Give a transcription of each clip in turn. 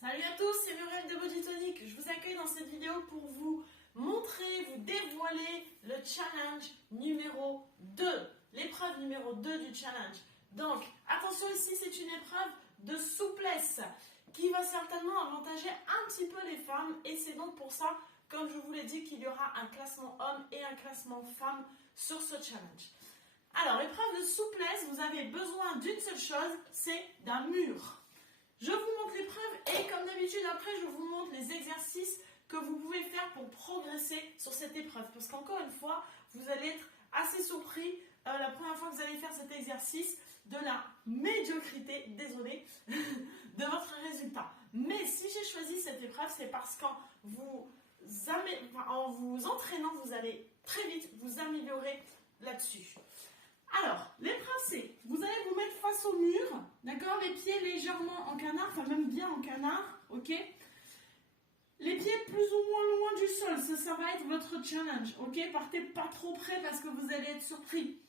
Salut à tous, c'est Muriel de Body Tonic. Je vous accueille dans cette vidéo pour vous montrer, vous dévoiler le challenge numéro 2, l'épreuve numéro 2 du challenge. Donc, attention ici, c'est une épreuve de souplesse qui va certainement avantager un petit peu les femmes et c'est donc pour ça, comme je vous l'ai dit, qu'il y aura un classement homme et un classement femme sur ce challenge. Alors, épreuve de souplesse, vous avez besoin d'une seule chose, c'est d'un mur. Je vous montre l'épreuve et comme d'habitude, après, je vous montre les exercices que vous pouvez faire pour progresser sur cette épreuve. Parce qu'encore une fois, vous allez être assez surpris la première fois que vous allez faire cet exercice de la médiocrité, désolé, de votre résultat. Mais si j'ai choisi cette épreuve, c'est parce qu'en vous entraînant, vous allez très vite vous améliorer là-dessus. Alors, l'épreuve c'est, vous allez vous mettre face au mur, d'accord, les pieds légèrement en canard, enfin même bien en canard, ok. Les pieds plus ou moins loin du sol, ça va être votre challenge, ok. Partez pas trop près parce que vous allez être surpris.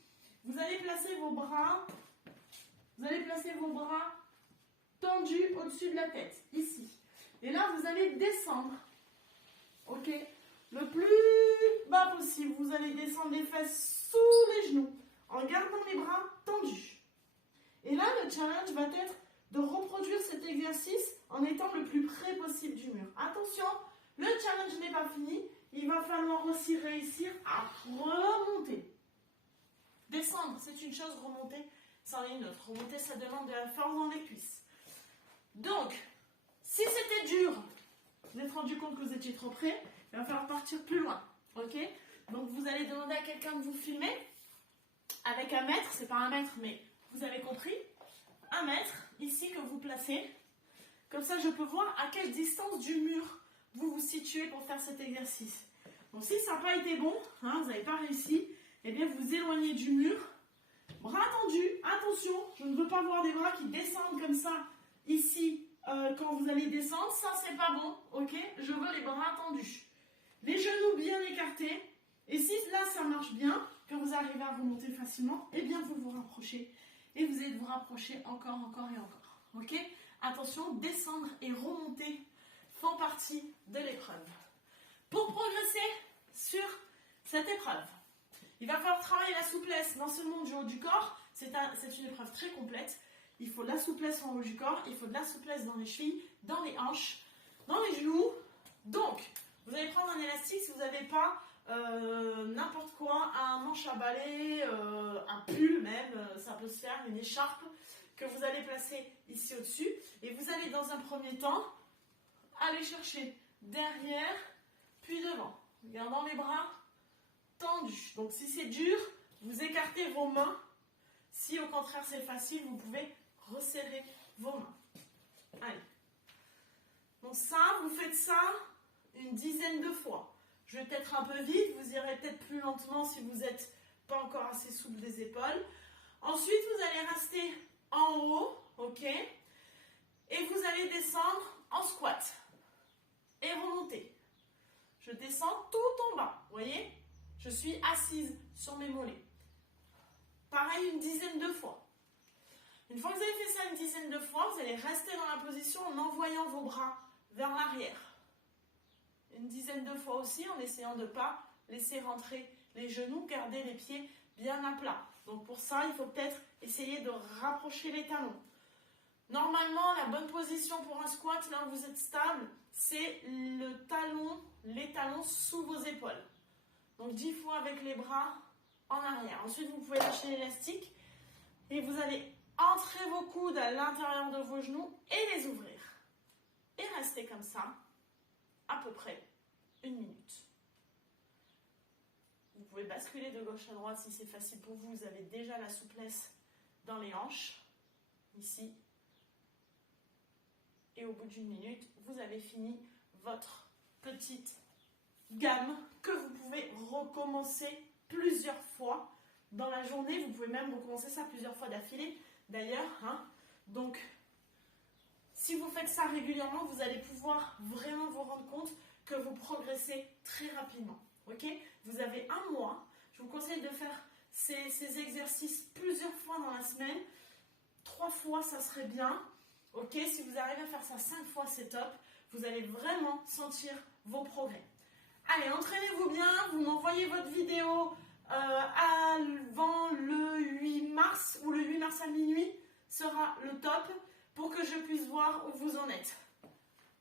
Vous allez placer vos bras, tendus au-dessus de la tête, ici. Et là, vous allez descendre, ok, le plus bas possible. Vous allez descendre les fesses sous les genoux, en gardant les bras tendus. Et là, le challenge va être de reproduire cet exercice en étant le plus près possible du mur. Attention, le challenge n'est pas fini. Il va falloir aussi réussir à remonter. Descendre, c'est une chose, remonter, c'en est une autre. Remonter, ça demande de la force dans les cuisses. Donc, si c'était dur, vous êtes rendu compte que vous étiez trop près, il va falloir partir plus loin. Ok? Donc, vous allez demander à quelqu'un de vous filmer. Avec 1 mètre, c'est pas 1 mètre, mais vous avez compris, 1 mètre, ici que vous placez. Comme ça, je peux voir à quelle distance du mur vous vous situez pour faire cet exercice. Donc, si ça n'a pas été bon, vous n'avez pas réussi, eh bien, vous éloignez du mur. Bras tendus, attention, je ne veux pas voir des bras qui descendent comme ça, ici, quand vous allez descendre. Ça, c'est pas bon, ok? Je veux les bras tendus. Les genoux bien écartés. Et si là, ça marche bien, que vous arrivez à remonter facilement, eh bien, vous vous rapprochez. Et vous allez vous rapprocher encore et encore. Ok? Attention, descendre et remonter font partie de l'épreuve. Pour progresser sur cette épreuve, il va falloir travailler la souplesse non seulement du haut du corps, c'est une épreuve très complète. Il faut de la souplesse en haut du corps, il faut de la souplesse dans les chevilles, dans les hanches, dans les genoux. Donc, vous allez prendre un élastique si vous n'avez pas n'importe quoi, un manche à balai, un pull même, ça peut se faire, une écharpe que vous allez placer ici au-dessus. Et vous allez dans un premier temps aller chercher derrière, puis devant, gardant les bras tendus. Donc si c'est dur, vous écartez vos mains. Si au contraire c'est facile, vous pouvez resserrer vos mains. Allez. Donc ça, vous faites ça une dizaine de fois. Je vais peut-être un peu vite, vous irez peut-être plus lentement si vous n'êtes pas encore assez souple des épaules. Ensuite, vous allez rester en haut, ok? Et vous allez descendre en squat. Et remonter. Je descends tout en bas, vous voyez? Je suis assise sur mes mollets. Pareil, une dizaine de fois. Une fois que vous avez fait ça une dizaine de fois, vous allez rester dans la position en envoyant vos bras vers l'arrière. Une dizaine de fois aussi, en essayant de ne pas laisser rentrer les genoux, garder les pieds bien à plat. Donc pour ça, il faut peut-être essayer de rapprocher les talons. Normalement, la bonne position pour un squat, là où vous êtes stable, c'est les talons sous vos épaules. Donc 10 fois avec les bras en arrière. Ensuite, vous pouvez lâcher l'élastique et vous allez entrer vos coudes à l'intérieur de vos genoux et les ouvrir. Et rester comme ça, à peu près 1 minute. Vous pouvez basculer de gauche à droite si c'est facile pour vous. Vous avez déjà la souplesse dans les hanches, ici. Et au bout d'1 minute, vous avez fini votre petite gamme que vous pouvez recommencer plusieurs fois dans la journée. Vous pouvez même recommencer ça plusieurs fois d'affilée, d'ailleurs. Donc, si vous faites ça régulièrement, vous allez pouvoir vraiment vous rendre compte que vous progressez très rapidement. Ok? Vous avez 1 mois. Je vous conseille de faire ces exercices plusieurs fois dans la semaine. 3 fois, ça serait bien. Ok, si vous arrivez à faire ça 5 fois, c'est top. Vous allez vraiment sentir vos progrès. Allez, entraînez-vous bien. Vous m'envoyez votre vidéo avant le 8 mars ou le 8 mars à minuit sera le top pour que je puisse voir où vous en êtes.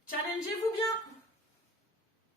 Challengez-vous bien.